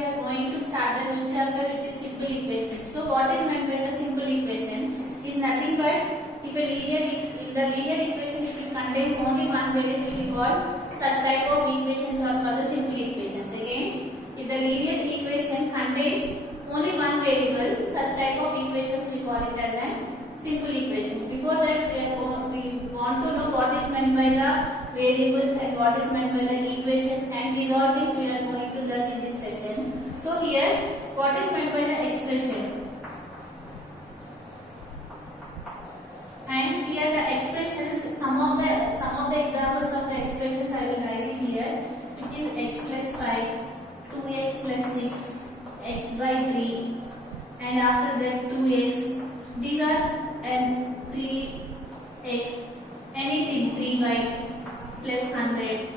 we are going to start the new chapter, which is simple equation. So what is meant by the simple equation? It is nothing but if the linear equation if it contains only one variable, we call such type of equations are called the simple equations. Again, if the linear equation contains only one variable, such type of equations we call it as a simple equations. Before that, we want to know what is meant by the variable and what is meant by the equation, and these all things we are going to learn in this session. So here, what is meant by the expression? And here the expressions, some of the examples of the expressions I will write it here, which is x plus 5, 2x plus 6, x by 3, and after that 2x. These are and 3x, anything 3 by plus 100.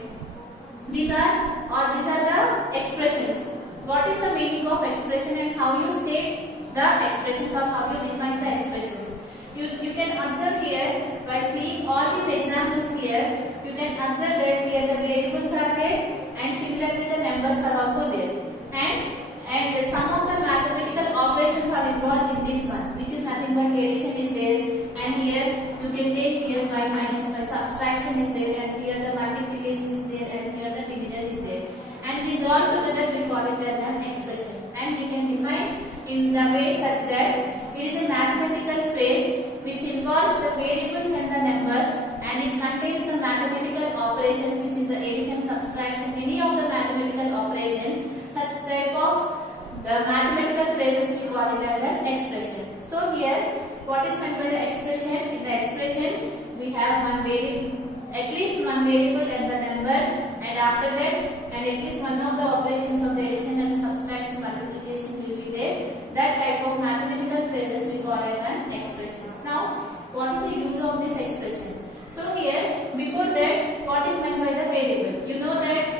These are the expressions. What is the meaning of expression and how you state the expressions or how you define the expressions? You can observe here by seeing all these examples here. You can observe that here the variables are there and similarly the numbers are also there. And some of the mathematical operations are involved in this one, which is nothing but addition is there, and here you can take here y minus y, subtraction is there, and here the multiplication is there, and here the division is there, and these all together we call it as an expression, and we can define in the way such that it is a mathematical phrase which involves the variables and the numbers, and it contains the mathematical operations, which is the addition, subtraction, any of the mathematical operation. Such type of the mathematical phrases we call it as an expression. So here, what is meant by the expression? In the expression, we have one variable, at least one variable and the number, and after that, and at least one of the operations of the addition and subtraction, multiplication will be there. That type of mathematical phrases we call as an expressions. Now, what is the use of this expression? So here, before that, what is meant by the variable? You know that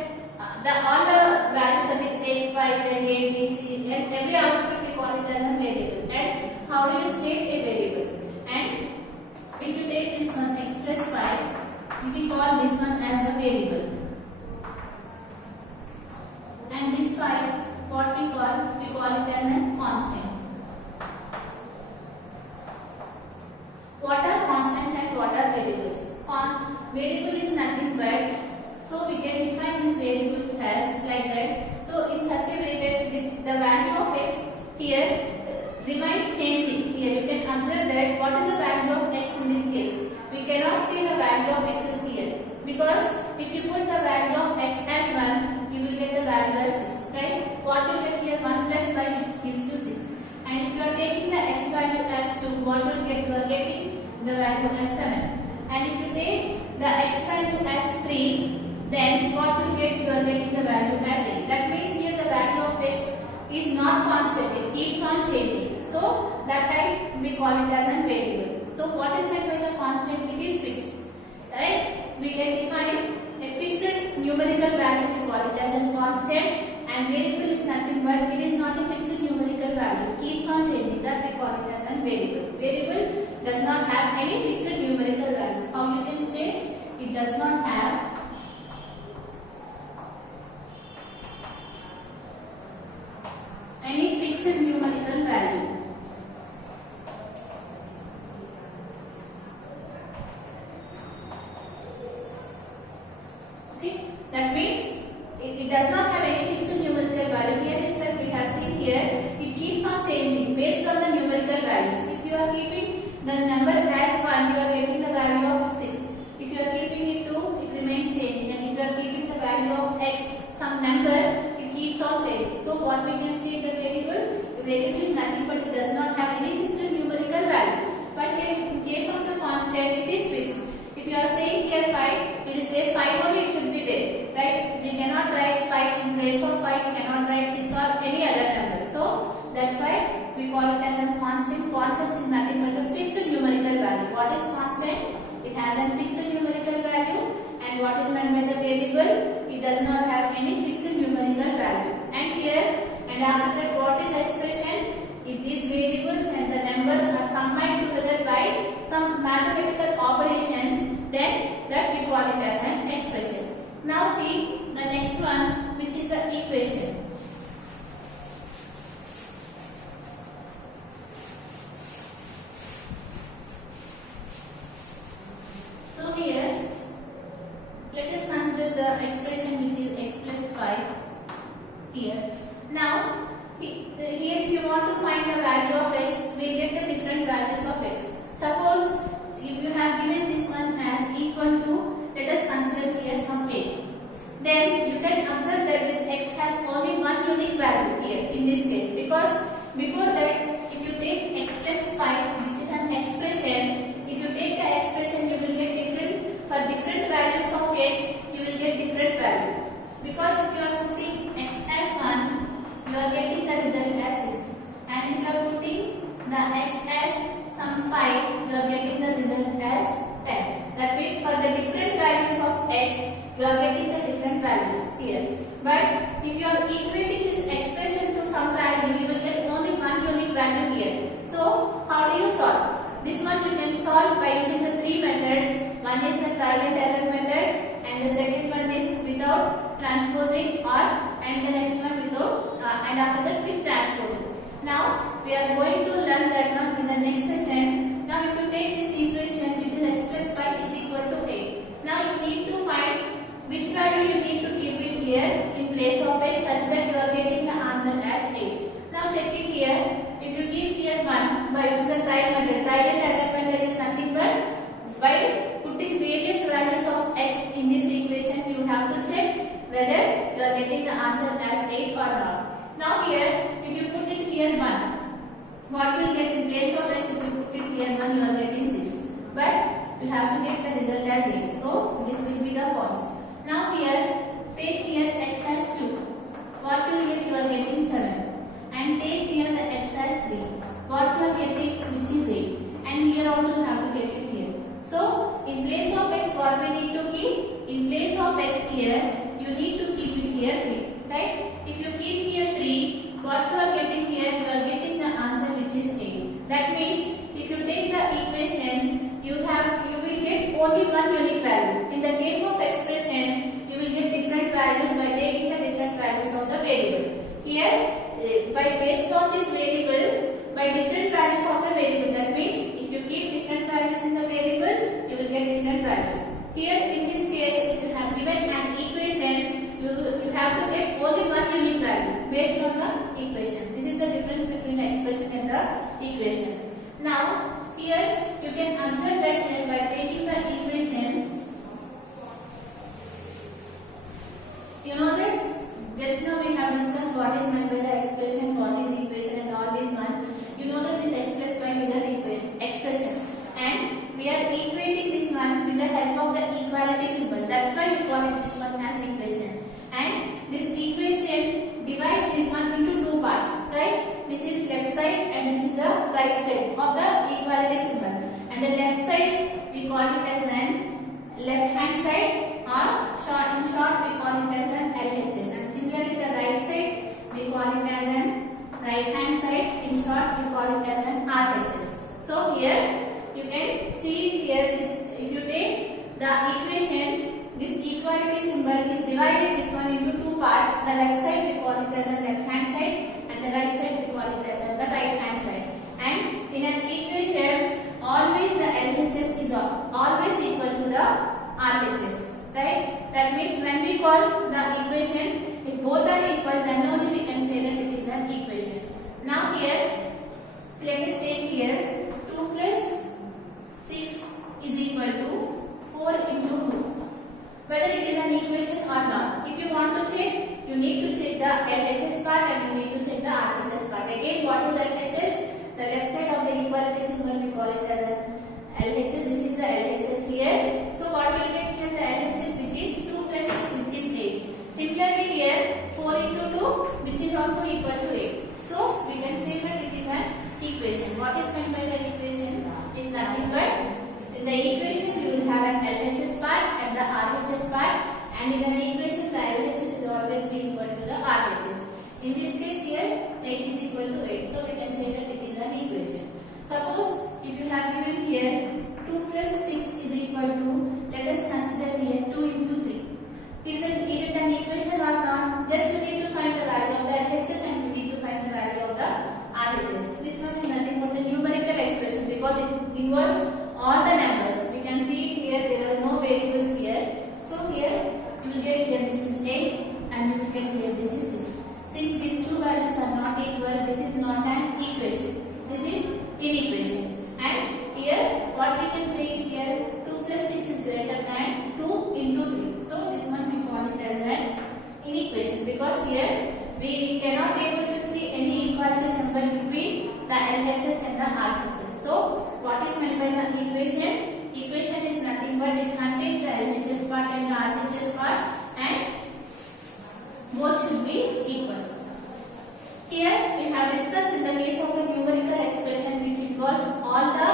all the values that is x, y, z, a, b, c, and every output we call it as a variable. And how do you state a variable? And if you take this one x plus 5, we call this one as a variable. And this 5, what we call it as a constant. What are constants and what are variables? Variable is nothing but, so we can define this variable as like that. So in such a way that the value of x here remains changing. Here you can observe that what is the value of x in this case. We cannot say the value of x is here, because if you put the value of x as 1, you will get the value as 6, right? What you get here, 1 plus 5, which gives you 6. And if you are taking the x value as 2, what you will get? You are getting the value as 7. And if you take the x value as 3, then what you get? You are getting the value as 8. That means here the value of x is not constant, it keeps on changing. So that type we call it as a variable. So what is meant by the constant? It is fixed, right? We can define a fixed numerical value, we call it as a constant, and variable is nothing but it is not a fixed numerical value, it keeps on changing. That we call it as a variable. Variable does not have any fixed numerical value. How you can state? It does not have any fixed numerical value. Okay, that means it does not have any fixed numerical value. Here itself we have seen here, it keeps on changing based on the numerical values. If you are keeping the number as 1, you are getting the value of 6. If you are keeping it 2, it remains changing. And if you are keeping the value of x, some number, keeps on changing. So what we can state the variable? The variable is nothing but it does not have any fixed numerical value. But in case of the constant, it is fixed. If you are saying here 5, it is there 5 only, it should be there, right? We cannot write 5 in place of 5, we cannot write 6 or any other number. So that's why we call it as a constant. Constant is nothing but a fixed numerical value. What is constant? It has a fixed numerical value. And what is meant by the variable? It does not have any fixed numerical value. And here, and after that, what is expression? If these variables and the numbers are combined together by some mathematical operations, then that we call it as an expression. Now see the next one, which is the equation. 5 here. Now here if you want to find the value of x, we will get the different values of x. Suppose if you have given this one as equal to, let us consider here some a. Then you can observe that this x has only one unique value here in this case, because before that if you take x plus 5, which is an expression, if you take the expression you will get different, for different values of x you will get different value, because if you are putting x as 1 you are getting the result as this, and if you are putting the x as some 5 you are getting the result as 10. That means for the different values of x you are getting the different values here. But if you are equating this expression to some value, you will get only one unique value here. So how do you solve? This one you can solve by using the three methods. One is the trial and error method, and the second one is without transposing, or and the next one without and after that with transposing. Now we are going to learn that one in the next session. Now if you take this equation which is x plus 5 is equal to 8. Now you need to find which value you need to keep it here in place of x such that you are getting the answer as 8. Now check it here. If you keep here 1 by using the trial method, trial and error method is nothing but by putting various values of x in this equation you have to check whether you are getting the answer as 8 or not. Now here if you put it here 1, what you will get in place of x? If you put it here 1 you are getting 6, but you have to get the result as 8, so this will be the false. Now here, take here x as 2. What you will get? You are getting 7. And take here the x as 3. What you are getting? Which is 8. And here also you have to get it here. So, in place of x, what we need to keep? In place of x here, you need to keep it here 3. Right? If you keep here 3, what you are getting here? You are getting the answer which is 8. That means, if you take the equation, you will get only one unique value. In the case of expression, you will get different values by taking the different values of the variable. Here, based on this variable, by different values of the variable. That means, if you keep different values in the variable, you will get different values. Here, in this case, if you have given an equation, you have to get only one unique value based on the equation. This is the difference between the expression and the equation. Now, here you can answer that here by taking the equation. You know that just now we have discussed what is meant by the expression, what is equation and all this one. You know that this x plus 5 is an expression, and we are equating this one with the help of the equality symbol. That's why we call it this one as equation. And this equation divides this one into two parts, right? This is left side and this is the right side of the equality symbol. And the left side we call it as an left hand side, or in short we call it as an LHS. And similarly the right side we call it as an right hand side, in short we call it as an RHS. So here you can see it here, this if you take the equation, this equality symbol is divided this one into two parts. The left side we call it as a left hand side, and the right side we call it as the right hand side. And in an equation, always the LHS is always equal to the RHS, right? That means when we call the equation, if both are equal, then only we can say that it is an equation. Now here, let us take here 2 plus 6 is equal to 4 into 2. Whether it is an equation or not. If you want to check, you need to check the LHS part and you need to check the RHS part. Again, what is LHS? The left side of the equality symbol we call it as an LHS. This is the LHS here. So what we will get here the LHS, which is 2 plus 6, which is 8. Similarly here 4 into 2, which is also equal to 8. So we can say that it is an equation. What is meant by the equation? Is nothing but in the equation you will have an LHS part and the RHS part, and in an equation the LHS is always be equal to the RHS. In this case here 8 is equal to 8, so we can say that it is an equation. Suppose if you have given here 2 plus 6 is equal to, let us consider here 2 into 3. Is it an equation or not? Just you need to find the value of the LHS and you need to find the value of the RHS. This one is nothing but the numerical expression because it involves all the numbers. We can see here there are no variables here. So here you will get here this is 8 and you will get because here we cannot able to see any equality symbol between the LHS and the RHS. So what is meant by the equation? Equation is nothing but it contains the LHS part and the RHS part, and both should be equal. Here we have discussed in the case of the numerical expression which involves all the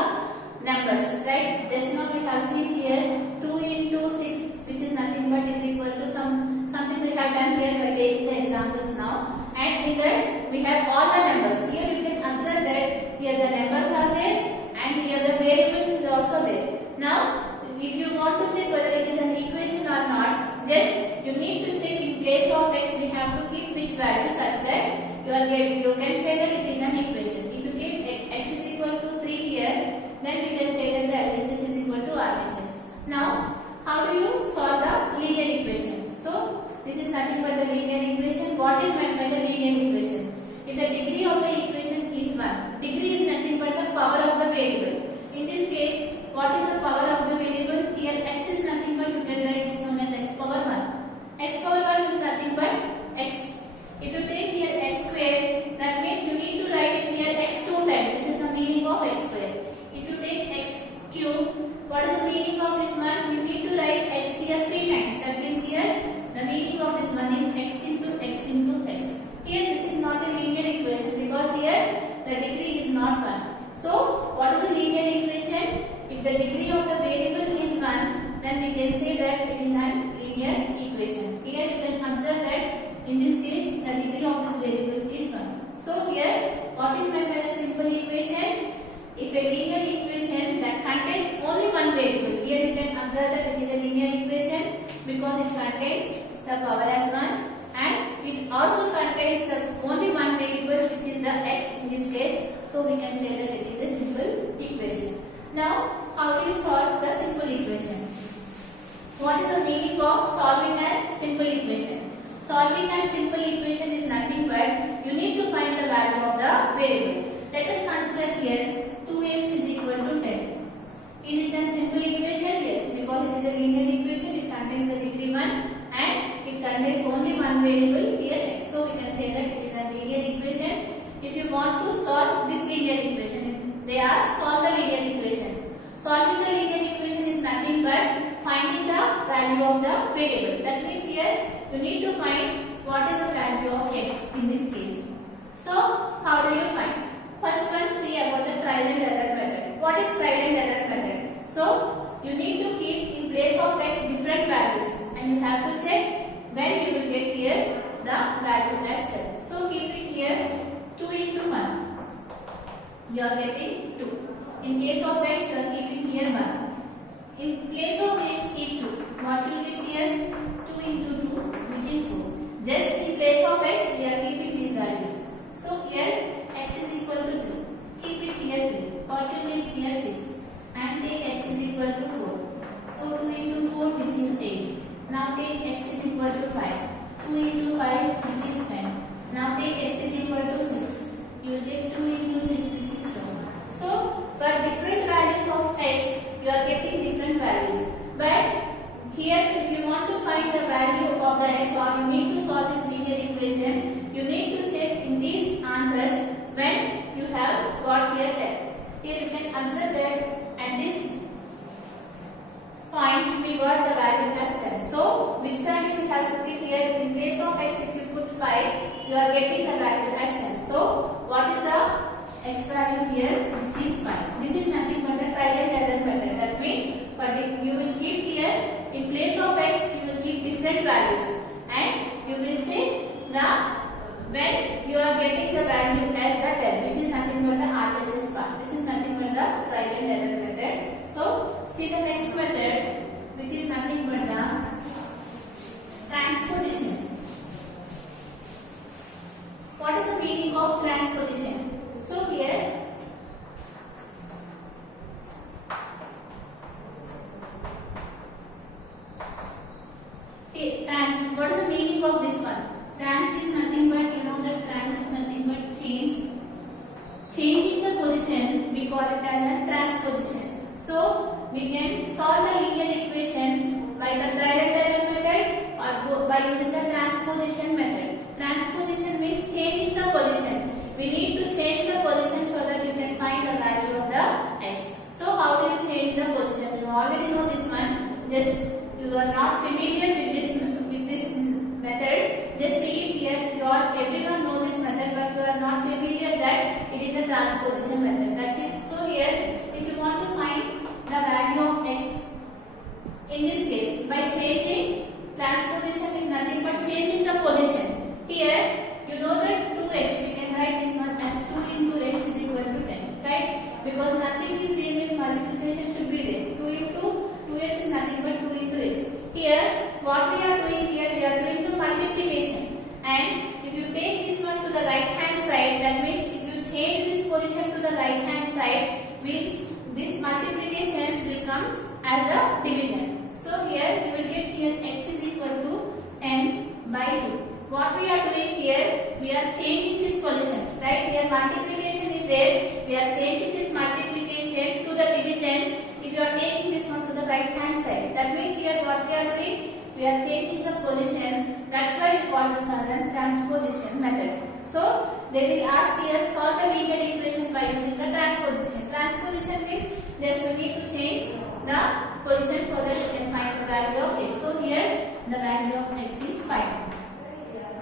numbers, right? Just now we have seen here 2 into 6, which is nothing but is equal to something we have done here by taking the examples now. And in that we have all the numbers. Here you can observe that here the numbers are there and here the variables is also there. Now if you want to check whether it is an equation or not, just you need to check in place of x we have to keep which value such that you can say that it is an equation. If you keep x is equal to 3 here, then we can say that the LHS is equal to RHS. Now how do you solve the linear equation? So this is nothing but the linear equation. What is meant by the linear equation? If the degree of the equation is 1, degree is nothing but the power of the variable. In this case, what is the power of the variable? Here x is nothing but you can write this one as x power 1. X power 1 is nothing but x. If you take here x square, that means you need to write it here x 2 times. This is the meaning of x square. If you take x cube, what is the meaning of this one? You need to write x here 3 times. That means here the meaning of this one is x into x into x. Here this is not a linear equation because here the degree is not 1. So what is the linear equation? If the degree of the variable is 1, then we can say that it is a linear equation. Here you can observe that in this case the degree of this variable is 1. So here what is meant by the simple equation? If a linear equation that contains only one variable, here you can observe that it is a linear equation because it contains the power as 1 and it also contains the only one variable which is the x in this case. So we can say that it is a simple equation. Now how do you solve the simple equation? What is the meaning of solving a simple equation? Solving a simple equation is nothing but you need to find the value of the variable. Let us consider here 2x is equal to 10. Is it a simple equation? Yes, because it is a linear equation. It contains the degree 1 and it contains only one variable here x. So we can say that it is a linear equation. If you want to solve this linear equation, they are solve the linear equation. Solving the linear equation is nothing but finding the value of the variable. That means here you need to find what is the value of x in this case. So how do you find? First one, see about the trial and error method. What is trial and error method? So you need to keep in place of x different values and you have to check when you will get here the value as 10. So keep it here 2 into 1. You are getting 2. In case of x, you are keeping here 1. In place of x, keep 2. What you will get here? 2 into 2, which is 4. Just in place of x, we are keeping these values. So here x is equal to 3. Keep it here 3. What you will get here 6. And take x is equal to 4. So 2 into 4, which is 8. Now take x is equal to 5. 2 into 5, which is 10. Now take x is equal to 6. You will get 2 into 6, which is 12. So for different values of x, you are getting different values. But here, if you want to find the value of the x or you need to solve this linear equation, you need to check in these answers when you have got here 10. Here you can observe that at this point we got the value as 10. So which value we have to keep here? In place of x, if you put 5, you are getting the value as 10. So what is the x value here, which is 5? This is nothing but a trial and error method. That means, but if you will keep here in place of x, you will keep different values and you will check the when you are getting the value as the 10, which is nothing but the RHS part. This is nothing but the trial and error method. So see the next method, which is nothing but the transposition. What is the meaning of transposition? So here what is the meaning of this one? Trans is nothing but, you know that trans is nothing but change. Changing the position, we call it as a transposition. So we can solve the linear equation by the trial and error method or by using the transposition method. not familiar with this method, just see it here. Everyone know this method, but you are not familiar that it is a transposition method. That's it. So here, if you want to find the value of x, in this case, by changing, transposition is nothing but changing the position. Here, you know that 2x, we can write this one as 2 into x is equal to 10, right? Because nothing is there means multiplication should be there. 2 into 2x is nothing but 2 into x. Here, what we are doing here, we are doing the multiplication. And if you take this one to the right hand side, that means if you change this position to the right hand side, which this multiplication will come as a division. So here you will get here x is equal to 10 by 2. What we are doing here, we are changing this position, right? Here multiplication is there, we are changing this multiplication to the division. If you are taking this one to the right hand side, that means here what we are doing, we are changing the position. That's why we call this as transposition method. So they will ask here, solve the linear equation by using the transposition. Transposition means just you need to change the position so that you can find the value of x. So here the value of x is 5.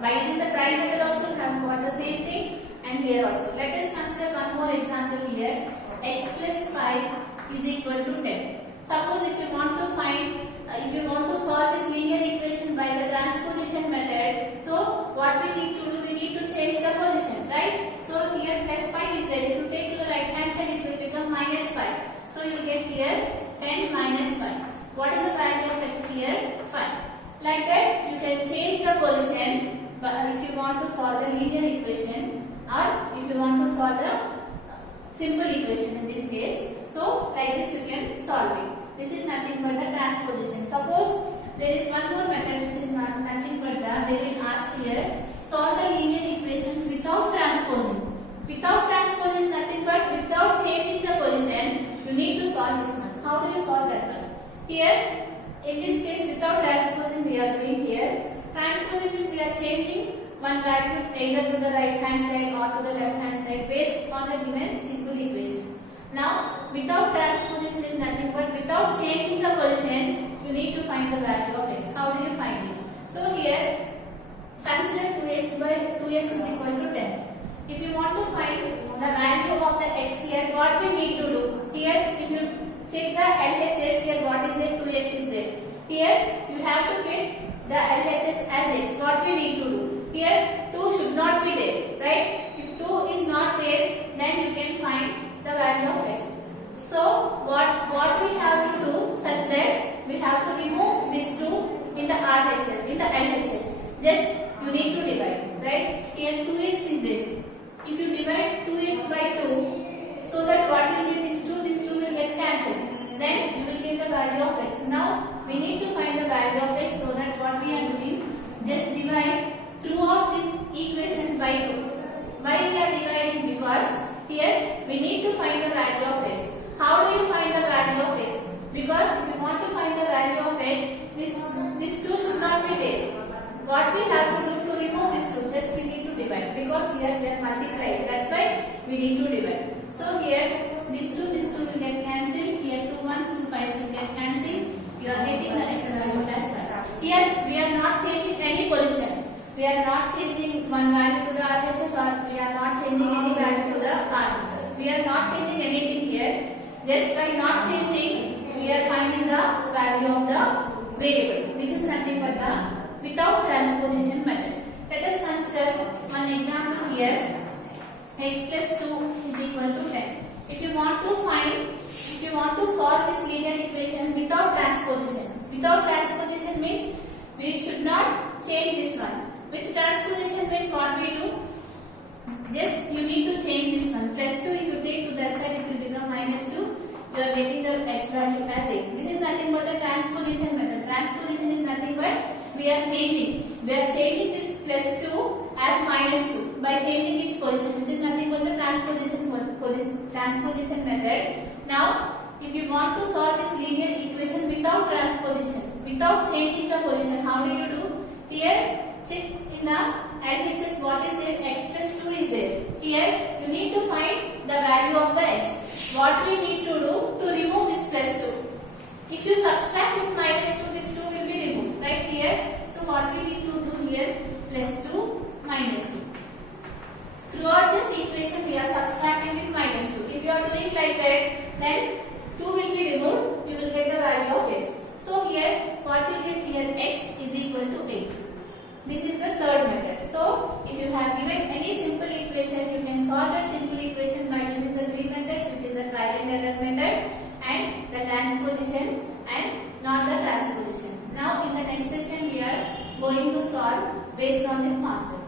By using the prime method also we have got the same thing, and here also. Let us consider one more example here. X plus 5 is equal to 10. Suppose if you want to find, if you want to solve this linear equation by the transposition method, so what we need to do, we need to change the position, right? So here plus 5 is there. If you take to the right hand side, it will become minus 5. So you will get here 10 minus 5. What is the value of x here? 5. Like that, you can change the position. But if you want to solve the linear equation, or if you want to solve the simple equation in this case, so like this you can solve it. This is nothing but the transposition. Suppose there is one more method which is nothing but they will ask here, solve the linear equations without transposing. Without transposing nothing but without changing the position, you need to solve this one. How do you solve that one? Here, in this case, without transposing we are doing here. Transposing means we are changing one value either to the right hand side or to the left hand side based on the given simple equation. Now, without transposition is nothing but without changing the position, you need to find the value of x. How do you find it? So here, consider 2x by 2x is equal to 10. If you want to find the value of the x here, what we need to do? Here, if you check the LHS here, what is there? 2x is there. Here, you have to get the LHS as x. What we need to do? Here 2 should not be there, right? If 2 is not there, then you can find the value of x. So what we have to do such that we have to remove this 2 in the RHS, in the LHS. Just you need to divide, right? Here 2x is there. If you divide 2x by 2, so that what will get this 2 will get cancelled. Then you will get the value of x. Now we need to find the value of x, so that what we are doing, just divide throughout this equation by 2. Why we are dividing? Because here we need to find the value of x. How do you find the value of x? Because if you want to find the value of x, this 2 should not be there. What we have to do to remove this 2? Just we need to divide, because here we are multiplying. That's why we need to divide. So here this 2 will get cancelled. Here 2 ones, 2 5s will get cancelled. You are getting the x value as 5. Here we are not changing any position. We are not changing one value to the RHS, or we are not changing any value to the R. We are not changing anything here. Just by not changing, we are finding the value of the variable. This is nothing but the without transposition method. Let us consider one example here. X plus 2 is equal to 10. If you want to solve this linear equation without transposition. Without transposition means we should not change this one. With transposition means what we do? Just you need to change this one. Plus 2, if you take to that side, it will become minus 2. You are getting the x value as 8. This is nothing but a transposition method. Transposition is nothing but we are changing. We are changing this plus 2 as minus 2 by changing its position, which is nothing but the transposition method. Now, if you want to solve this linear equation without transposition, without changing the position, how do you do? Here, check in the LHS what is there? X plus 2 is there. Here, you need to find the value of the x. What we need to do to remove this plus 2? If you subtract with minus 2, this 2 will be removed. right here. So what we need to do here, plus 2 minus 2. Throughout this equation we are subtracting with minus 2. If you are doing like that, then 2 will be removed, you will get the value of x. So here what you get here, x is equal to 8. This is the third method. So if you have given any simple equation, you can solve that simple equation by using the three methods, which is the trial and error method and the transposition and not the transposition. Now in the next session we are going to solve based on this concept.